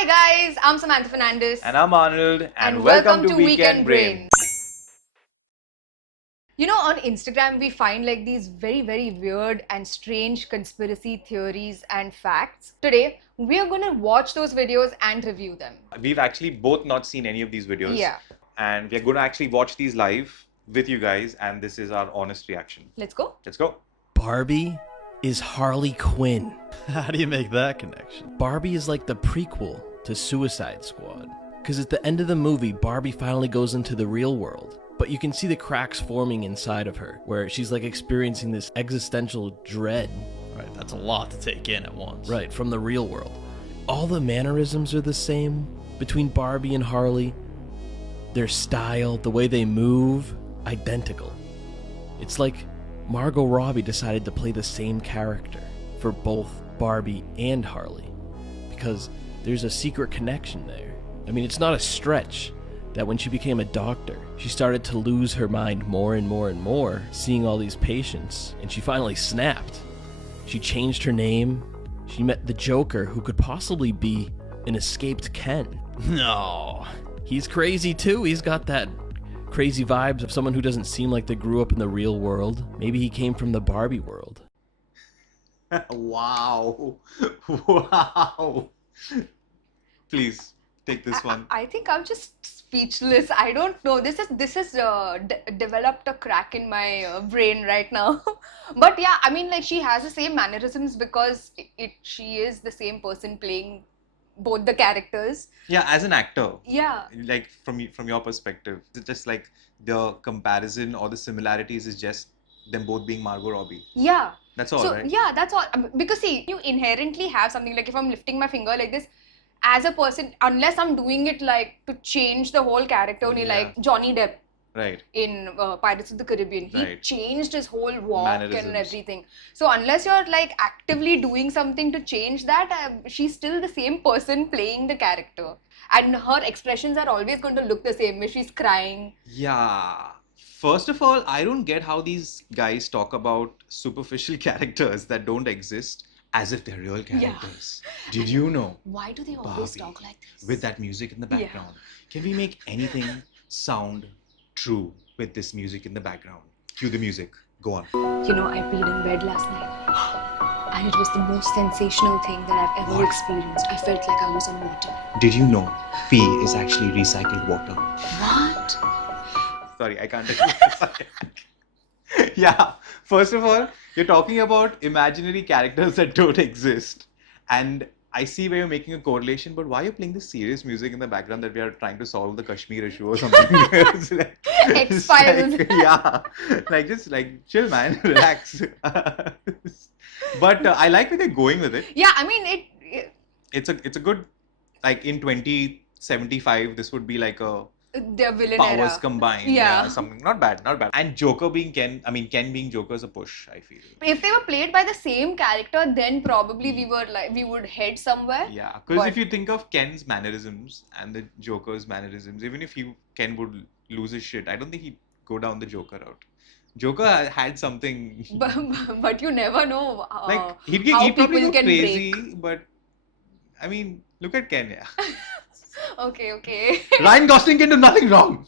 Hi guys, I'm Samantha Fernandez. And I'm Arnold, and welcome to Weekend Brain. You know, on Instagram, we find like these very, very weird and strange conspiracy theories and facts. Today, we are going to watch those videos and review them. We've actually both not seen any of these videos. Yeah. And we're going to actually watch these live with you guys, and this is our honest reaction. Let's go. Let's go. Barbie is Harley Quinn. How do you make that connection? Barbie is like the prequel to Suicide Squad. Because at the end of the movie, Barbie finally goes into the real world. But you can see the cracks forming inside of her, where she's like experiencing this existential dread. Right, that's a lot to take in at once. Right, from the real world. All the mannerisms are the same between Barbie and Harley. Their style, the way they move, identical. It's like Margot Robbie decided to play the same character for both Barbie and Harley. Because there's a secret connection there. I mean, it's not a stretch that when she became a doctor, she started to lose her mind more and more and more, seeing all these patients, and she finally snapped. She changed her name. She met the Joker, who could possibly be an escaped Ken. No. He's crazy too. He's got that crazy vibes of someone who doesn't seem like they grew up in the real world. Maybe he came from the Barbie world. Wow. Wow. Please take this one. I think I'm just speechless. I don't know. This has developed a crack in my brain right now. But yeah, I mean, like she has the same mannerisms because she is the same person playing both the characters. Yeah, as an actor. Yeah. Like from your perspective, it's just like the comparison or the similarities is just them both being Margot Robbie. Yeah. That's all, So right? yeah, that's all. Because see, you inherently have something like if I'm lifting my finger like this, as a person, unless I'm doing it like to change the whole character, only Yeah. like Johnny Depp Right. in Pirates of the Caribbean, he Right. changed his whole walk Mannerisms. and everything. So unless you're like actively doing something to change that, she's still the same person playing the character, and her expressions are always going to look the same. If she's crying, Yeah. First of all, I don't get how these guys talk about superficial characters that don't exist as if they're real characters. Did you know? why do they always Barbie, talk like this? with that music in the Yeah. background, can we make anything sound true with this music in the background? Cue the music. Go on. You know, I peed in bed last night, and it was the most sensational thing that I've ever What? experienced. I felt like I was on water. Did you know pee is actually recycled water? What? Sorry, I can't. Yeah. First of all, you're talking about imaginary characters that don't exist, and I see where you're making a correlation. But why are you playing this serious music in the background that we are trying to solve the Kashmir issue or something? It's like- it's X-Files. like, yeah. Like just like chill, man. Relax. But I like where they're going with it. Yeah, I mean It's a good, like in 2075, this would be like a their villain powers era. combined. Yeah. Something not bad. And Joker being Ken, Ken being Joker is a push, I feel. If they were played by the same character, then probably we would head somewhere. Yeah, because But- if you think of Ken's mannerisms and the Joker's mannerisms, even if Ken would lose his shit, I don't think he'd go down the Joker route. Joker had something But you never know. like he'd how probably people go can crazy, but I mean, look at Ken, yeah. Okay. Ryan Gosling can do nothing wrong.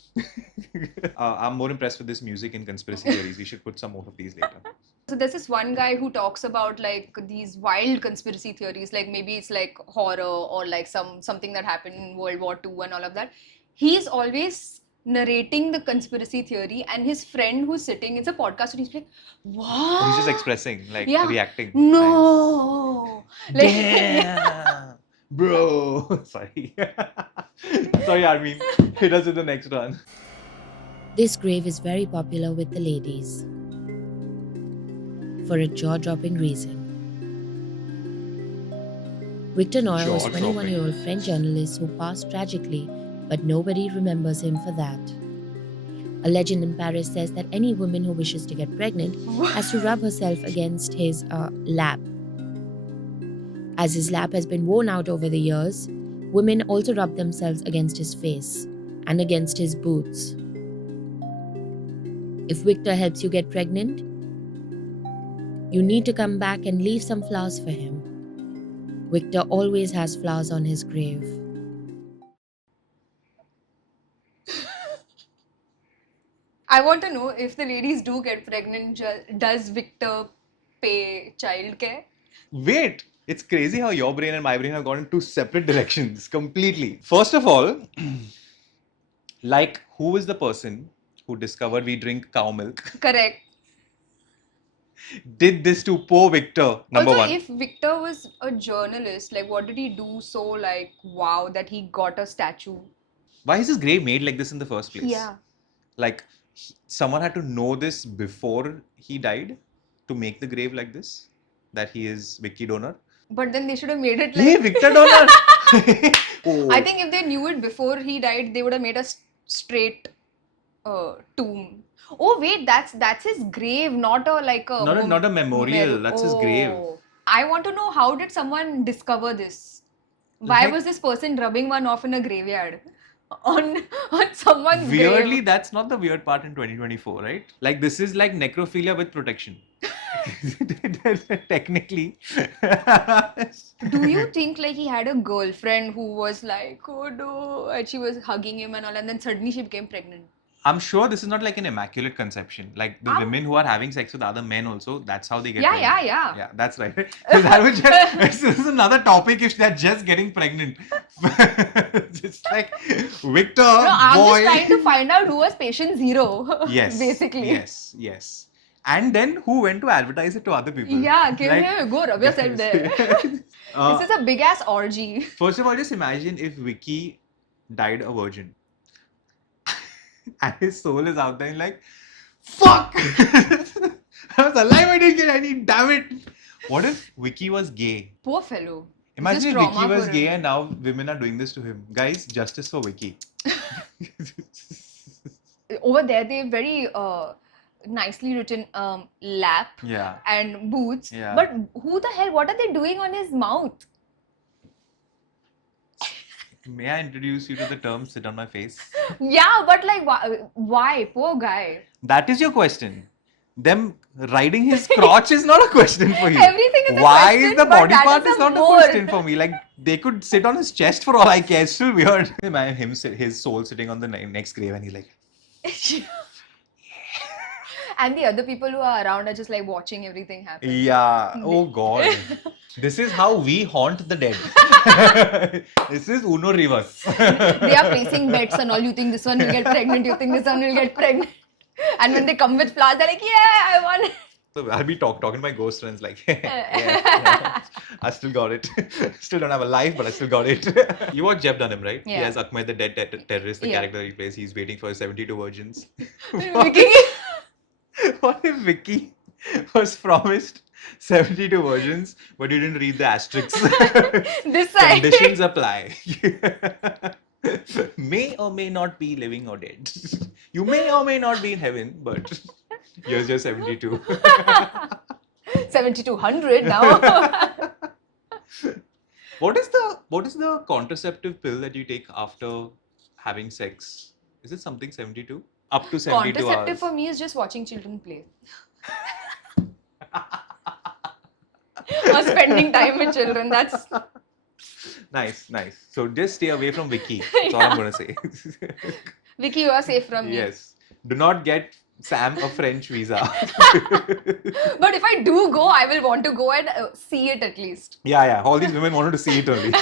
I'm more impressed with this music and conspiracy theories. We should put some more of these later. So there's this one guy who talks about like these wild conspiracy theories, like maybe it's like horror or like something that happened in World War II and all of that. He's always narrating the conspiracy theory, and his friend who's sitting, it's a podcast, and he's like, what? He's just expressing, like Yeah. reacting. No. Like, Damn, bro. Sorry. Sorry, Armin. Hit us with the next one. This grave is very popular with the ladies for a jaw-dropping reason. Victor Noir was a Jaw-dropping. 21-year-old French journalist who passed tragically, but nobody remembers him for that. A legend in Paris says that any woman who wishes to get pregnant has to rub herself against his lap. As his lap has been worn out over the years, women also rub themselves against his face and against his boots. If Victor helps you get pregnant, you need to come back and leave some flowers for him. Victor always has flowers on his grave. I want to know if the ladies do get pregnant, does Victor pay childcare? Wait, it's crazy how your brain and my brain have gone in two separate directions completely. First of all, like, who is the person who discovered we drink cow milk? Correct. Did this to poor Victor, number Also, one. if Victor was a journalist, like what did he do so like wow that he got a statue? Why is his grave made like this in the first place? Yeah. Like, someone had to know this before he died to make the grave like this, that he is Vicky Donor. But then they should have made it Hey, like Victor Donor! Oh. I think if they knew it before he died, they would have made a straight tomb. Oh wait, that's his grave, not a like a Not a memorial, that's his grave. Oh. I want to know, how did someone discover this? Why Like- was this person rubbing one off in a graveyard? On someone's Weirdly, grave. that's not the weird part in 2024, right? Like, this is like necrophilia with protection. Technically. Do you think like he had a girlfriend who was like, oh no, and she was hugging him and all, and then suddenly she became pregnant? I'm sure this is not like an immaculate conception. Like, the women who are having sex with other men also, that's how they get Yeah, pregnant. yeah. Yeah, that's right. So that was just, this is another topic if they're just getting pregnant. It's like, Victor, No, I'm boy. just trying to find out who was patient zero. Yes. Basically. Yes. And then who went to advertise it to other people? Yeah, give Like- him, go rub yourself there. This is a big ass orgy. First of all, just imagine if Vicky died a virgin. And his soul is out there and like, fuck! I was alive, I didn't get any, damn it! What if Vicky was gay? Poor fellow. Imagine This if is trauma Vicky was for gay him. and now women are doing this to him. Guys, justice for Vicky. Over there, they have very nicely written lap Yeah. and boots. Yeah. But who the hell, what are they doing on his mouth? May I introduce you to the term sit on my face? Yeah, but like, why? Poor guy. That is your question. Them riding his crotch is not a question for you. Everything is a Why question, is the but body that part is is a not more. a question for me. Like, they could sit on his chest for all I care. It's still weird. Imagine his soul sitting on the next grave and he's like, And the other people who are around are just like watching everything happen. yeah, oh God. This is how we haunt the dead. This is Uno reverse. They are placing bets and all. You think this one will get pregnant, you think this one will get pregnant. And when they come with flowers, they're like, yeah, I won. So I'll be talking to my ghost friends like, yeah, I still got it. Still don't have a life, but I still got it. You watch Jeff Dunham, right? He Yeah. has Ahmed the Dead Terrorist, the Yeah. character he plays. He's waiting for his 72 virgins. Vicky. What if Vicky was promised 72 virgins, but you didn't read the asterisks? This side. Conditions apply. May or may not be living or dead. You may or may not be in heaven, but here's your 72. 7200 now. What is the contraceptive pill that you take after having sex? Is it something 72? Up to 72 Contraceptive hours. for me is just watching children play. Or spending time with children. That's Nice. So just stay away from Vicky. That's all I'm gonna say. Vicky, you are safe from me. Yes. Do not get Sam a French visa. But if I do go, I will want to go and see it at least. Yeah. All these women wanted to see it only.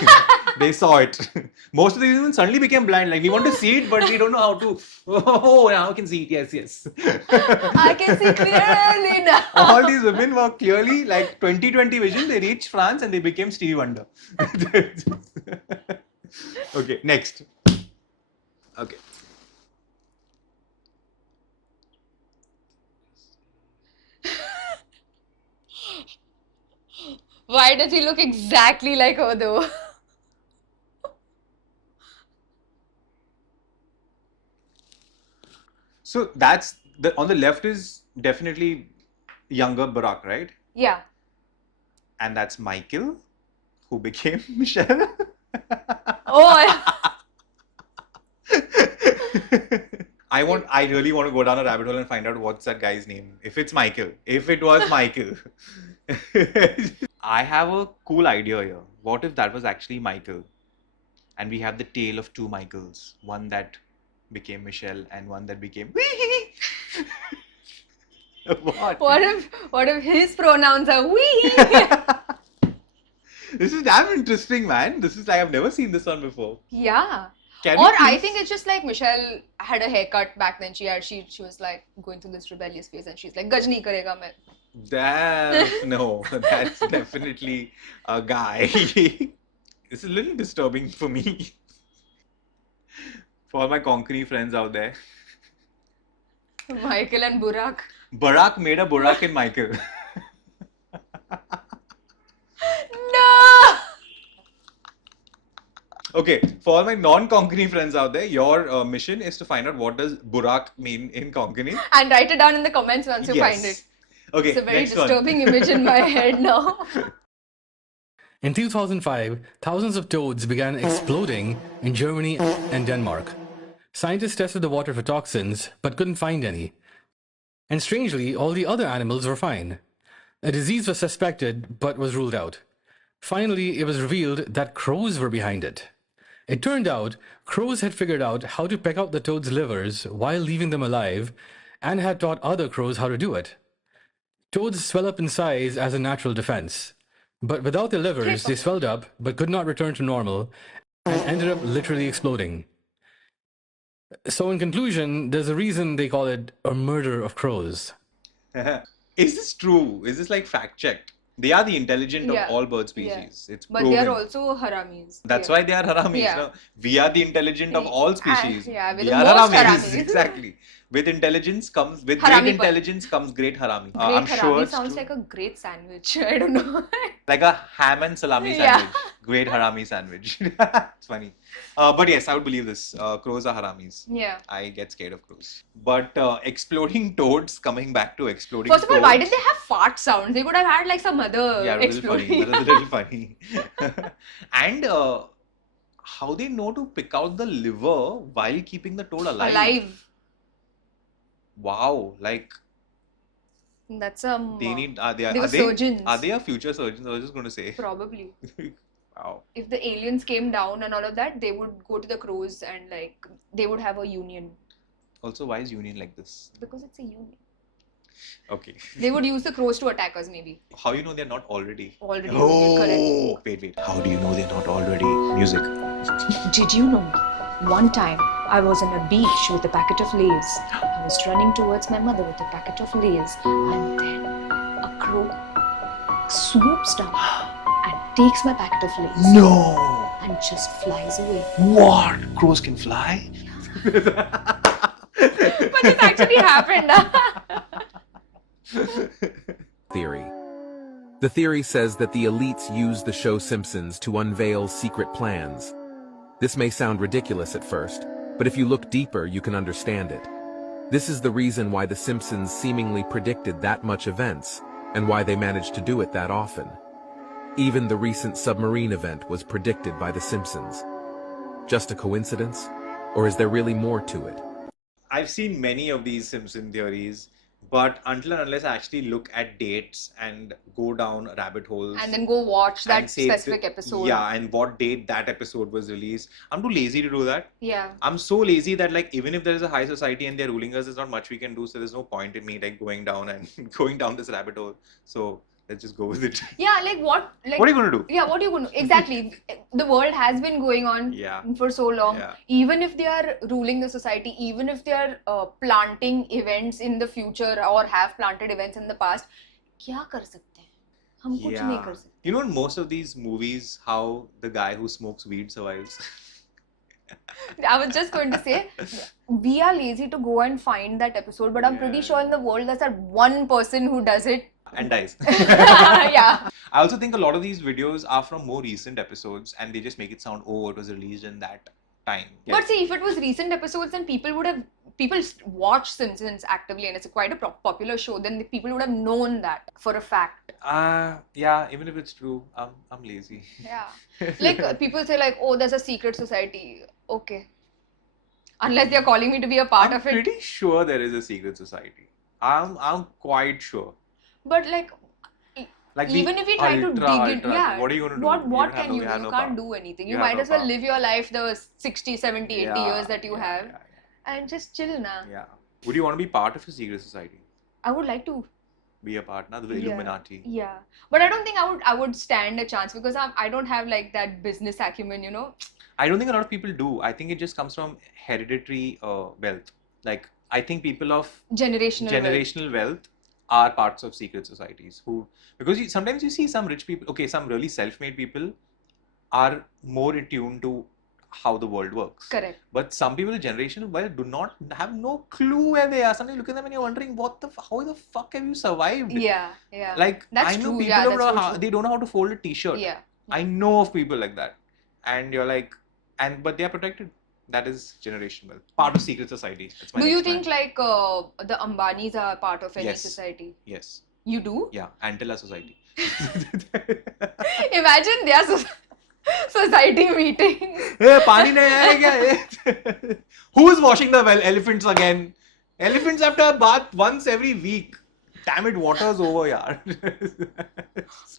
They saw it. Most of these women suddenly became blind. Like, we want to see it, but we don't know how to. Oh, now I can see it. Yes. I can see clearly now. All these women were clearly like 20/20 vision. They reached France and they became Stevie Wonder. Okay, next. Okay. Why does he look exactly like her though? So that's on the left is definitely younger Barack, right? Yeah. And that's Michael, who became Michelle. Oh, I really want to go down a rabbit hole and find out what's that guy's name. If it's Michael. If it was Michael. I have a cool idea here. What if that was actually Michael? And we have the tale of two Michaels. One that became Michelle and one that became What? What if his pronouns are we? This is damn interesting, man. This is like I've never seen this one before. Yeah. Can Or you I please- think it's just like Michelle had a haircut back then. She was like going through this rebellious phase, and she's like, "Gaj nahi karega main." Damn, no, that's definitely a guy. It's a little disturbing for me. For all my Konkani friends out there. Michael and Burak. Barack made a Burak in Michael. No. Okay, for all my non-Konkani friends out there, your mission is to find out what does Burak mean in Konkani. And write it down in the comments once you find it. Okay, It's a very next one. disturbing image in my head now. In 2005, thousands of toads began exploding in Germany and Denmark. Scientists tested the water for toxins, but couldn't find any. And strangely, all the other animals were fine. A disease was suspected, but was ruled out. Finally, it was revealed that crows were behind it. It turned out crows had figured out how to peck out the toads' livers while leaving them alive, and had taught other crows how to do it. Toads swell up in size as a natural defense. But without their livers, they swelled up but could not return to normal and ended up literally exploding. So in conclusion, there's a reason they call it a murder of crows. Is this true? Is this like fact-checked? They are the intelligent Yeah. of all bird Yeah. species. It's But they are proven. also haramis. That's Yeah. why they are haramis. Yeah. No? We are the intelligent of all species. yeah, we're we the are most haramis. haramis. Exactly. With intelligence comes, with Harami great pal. intelligence comes great harami. Great I'm harami sure it's sounds true. like a great sandwich. I don't know. Like a ham and salami Yeah. sandwich. Great harami sandwich. It's funny. But yes, I would believe this. Crows are haramis. Yeah. I get scared of crows. But exploding toads, coming back to exploding First of all, why toads- did they have fart sounds? They could have had like some other Yeah, a little funny. exploding. That is a little funny. And how they know to pick out the liver while keeping the toad alive? Alive. Wow, like That's they need. they were surgeons. Are they a future surgeons? I was just going to say. Probably. Wow. If the aliens came down and all of that, they would go to the crows and like they would have a union Also, why is union like this? because it's a union. Okay. They would use the crows to attack us maybe. How you know they're not already? Already union, correct. Oh, wait. How do you know they're not already? Music. Did you know? One time I was on a beach with a packet of Lays. I was running towards my mother with a packet of Lays, and then a crow swoops down and takes my packet of Lays No. and just flies away. What? Crows can fly? But this actually happened. Theory. The theory says that the elites use the show Simpsons to unveil secret plans. This may sound ridiculous at first, but if you look deeper, you can understand it. This is the reason why the Simpsons seemingly predicted that much events, and why they managed to do it that often. Even the recent submarine event was predicted by the Simpsons. Just a coincidence? Or is there really more to it? I've seen many of these Simpson theories, but until and unless I actually look at dates and go down rabbit holes And then go watch that and say specific episode. yeah, and what date that episode was released, I'm too lazy to do that. Yeah. I'm so lazy that like even if there is a high society and they're ruling us, there's not much we can do. So there's no point in me like going down and going down this rabbit hole. So let's just go with it. Yeah, like what? Like What are you gonna do? Yeah, what are you going to do? Exactly. The world has been going on Yeah. for so long. Yeah. Even if they are ruling the society, even if they are planting events in the future or have planted events in the past, क्या कर सकते हैं? हम कुछ नहीं कर सकते. You know in most of these movies how the guy who smokes weed survives? I was just going to say, we are lazy to go and find that episode, but I'm pretty Yeah. sure in the world there's that one person who does it. And dies. Yeah. I also think a lot of these videos are from more recent episodes and they just make it sound, oh, it was released in that time. But see, if it was recent episodes, then people watch Simpsons actively, and it's quite a popular show. Then the people would have known that for a fact. Yeah, even if it's true, I'm lazy. Yeah, like people say like, oh, there's a secret society. Okay, unless they're calling me to be a part I'm of it. pretty sure there is a secret society. I'm quite sure. But like, Like even the if you try to ultra, dig in, ultra, yeah, what are you going to do? what You have can no- you do? have You no can't power. do anything. You You have might no as well power. live your life the 60, 70, 80 Yeah, years that you yeah, have yeah, and just chill na. yeah. Would you want to be part of a secret society? I would like to. Be a part, now the Yeah. Illuminati. Yeah. But I don't think I would stand a chance because I don't have like that business acumen, you know. I don't think a lot of people do. I think it just comes from hereditary wealth. Like, I think people of Generational wealth are parts of secret societies because sometimes you see some rich people, okay, some really self-made people are more attuned to how the world works. Correct. But some people with generational wealth do not have no clue where they are. Sometimes you look at them and you're wondering, how the fuck have you survived? Yeah, yeah. Like, That's I know true. people Yeah, who that's don't know so how, true. they don't know how to fold a t-shirt. Yeah. I know of people like that. And you're like, but they are protected. That is generational wealth. Part of secret society. That's my Do you next think line. like the Ambanis are part of any Yes. society? Yes. You do? Yeah. Antilla society. Imagine their society meetings. Hey, pani nahi aaya kya? Who's washing the elephants again? Elephants have to have bath once every week. Damn it, water's over, yaar.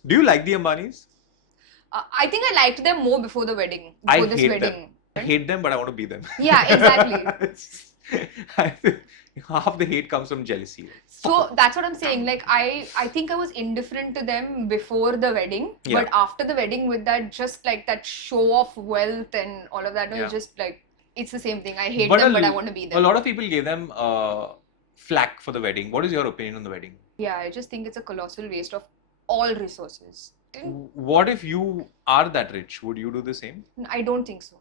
Do you like the Ambanis? I think I liked them more before the wedding. I Before this hate wedding. them. I hate them, but I want to be them. Yeah, exactly. Half the hate comes from jealousy. So that's what I'm saying. Like I think I was indifferent to them before the wedding, Yeah. but after the wedding, with that just like that show of wealth and all of that, no, Yeah. it's just like it's the same thing. I hate But them, but I want to be A them. lot of people gave them flack for the wedding. What is your opinion on the wedding? Yeah, I just think it's a colossal waste of all resources. What if you are that rich? Would you do the same? I don't think so.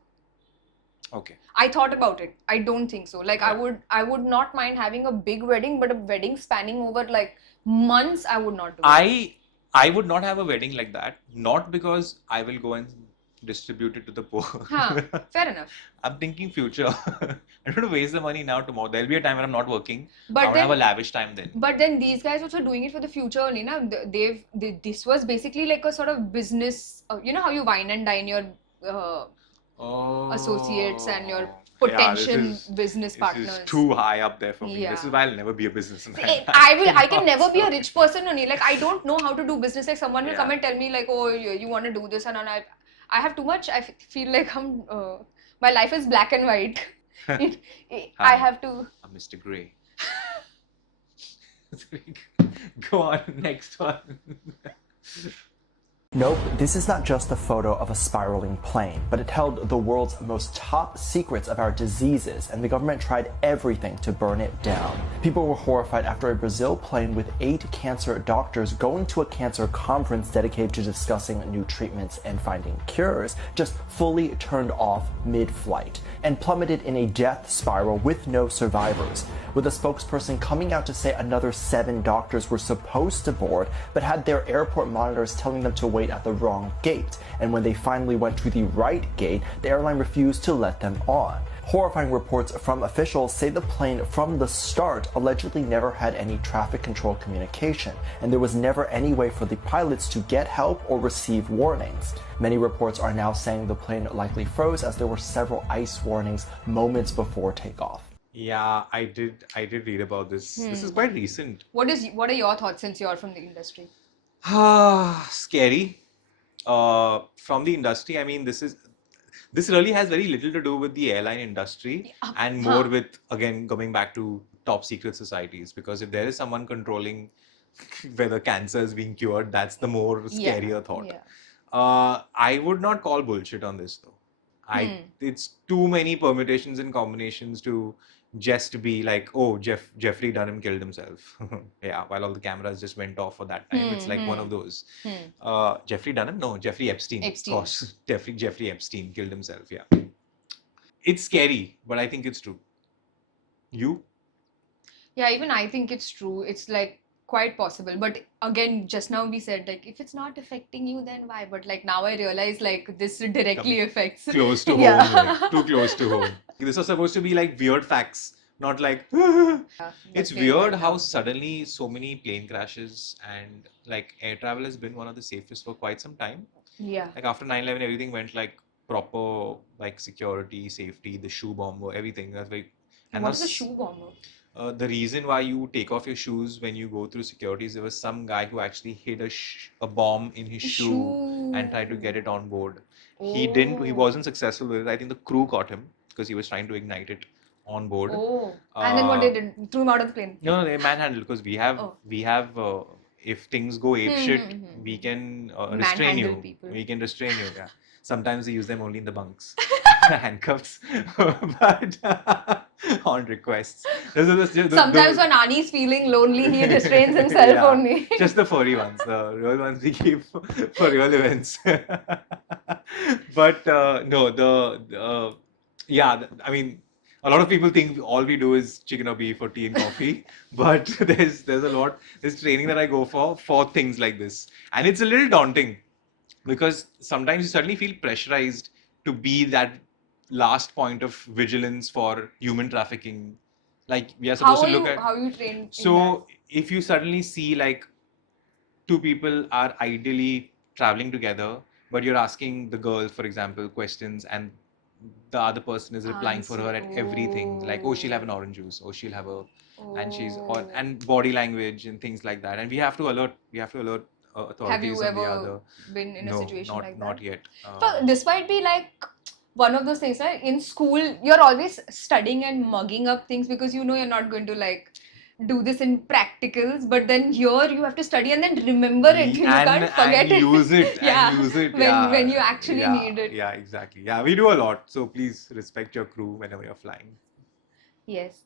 Okay. I thought about it. I don't think so. Like Yeah. I would not mind having a big wedding, but a wedding spanning over like months, I would not do it. I would not have a wedding like that. Not because I will go and distribute it to the poor. Huh, fair enough. I'm thinking future. I don't want to waste the money now, tomorrow. There'll be a time when I'm not working. I But want to have a then, lavish time then. but then these guys also doing it for the future only, na? This was basically like a sort of business. You know how you wine and dine your associates and your potential business partners. This is too high up there for me. Yeah. This is why I'll never be a businessman. I can never be a rich person only. Like I don't know how to do business. Like someone will Yeah. come and tell me like, oh, you want to do this, and I have too much. I feel like my life is black and white. I have to. I'm Mr. Grey. Go on, next one. Nope, this is not just a photo of a spiraling plane, but it held the world's most top secrets of our diseases, and the government tried everything to burn it down. People were horrified after a Brazil plane with 8 cancer doctors going to a cancer conference dedicated to discussing new treatments and finding cures just fully turned off mid-flight and plummeted in a death spiral with no survivors, with a spokesperson coming out to say another 7 doctors were supposed to board but had their airport monitors telling them to wait at the wrong gate, and when they finally went to the right gate, the airline refused to let them on. Horrifying reports from officials say the plane from the start allegedly never had any traffic control communication, and there was never any way for the pilots to get help or receive warnings. Many reports are now saying the plane likely froze, as there were several ice warnings moments before takeoff. Yeah, I did read about this. This is quite recent. What are your thoughts since you're from the industry? Scary. From the industry, I mean, this really has very little to do with the airline industry and more with, again, coming back to top secret societies, because if there is someone controlling whether cancer is being cured, that's the more scarier thought. Yeah. I would not call bullshit on this though. It's too many permutations and combinations to just be like, oh, Jeffrey Dunham killed himself. Yeah, while all the cameras just went off for that time. It's like one of those. Jeffrey Dunham? No, Jeffrey Epstein. Epstein. Of course, Jeffrey Epstein killed himself. Yeah. It's scary, but I think it's true. You? Yeah, even I think it's true. It's like quite possible. But again, just now we said like if it's not affecting you, then why? But like now I realize like this directly affects. Close to Yeah. home. Like, too close to home. This was supposed to be like weird facts, not like. Yeah, It's that's very weird well how done. suddenly so many plane crashes, and like air travel has been one of the safest for quite some time. Yeah. Like after 9/11, everything went like proper, like security, safety, the shoe bomber, everything. That's like. And what is a shoe bomber? the reason why you take off your shoes when you go through securities, there was some guy who actually hid a bomb in his shoe and tried to get it on board. He didn't. He Oh. wasn't successful with it. I think the crew caught him because he was trying to ignite it on board. Oh. And then what they did? Threw him out of the plane. No, they manhandled because we have if things go ape shit, we can restrain Manhandle you. people. We can restrain you. Yeah. Sometimes we use them only in the bunks, handcuffs, but on requests. Sometimes when Arnie's feeling lonely, he restrains himself Yeah. only. Just the furry ones. The real ones we keep for real events. But no, I mean, a lot of people think all we do is chicken or beef or tea and coffee, but there's training that I go for things like this, and it's a little daunting because sometimes you suddenly feel pressurized to be that last point of vigilance for human trafficking. Like we are supposed to look at. How you trained in So if you suddenly see like two people are ideally traveling together, but you're asking the girl, for example, questions, and the other person is replying for her at everything. Like, oh, she'll have an orange juice, or she'll have and and body language and things like that. And we have to alert authorities Have you on the ever other. been in a No, situation like that? not yet. So this might be like one of those things, right? In school, you're always studying and mugging up things because you know you're not going to like do this in practicals, but then here you have to study and then remember it. You can't forget and it. use it Yeah, and use it when you actually need it. Yeah, exactly. Yeah, we do a lot. So please respect your crew whenever you're flying. Yes.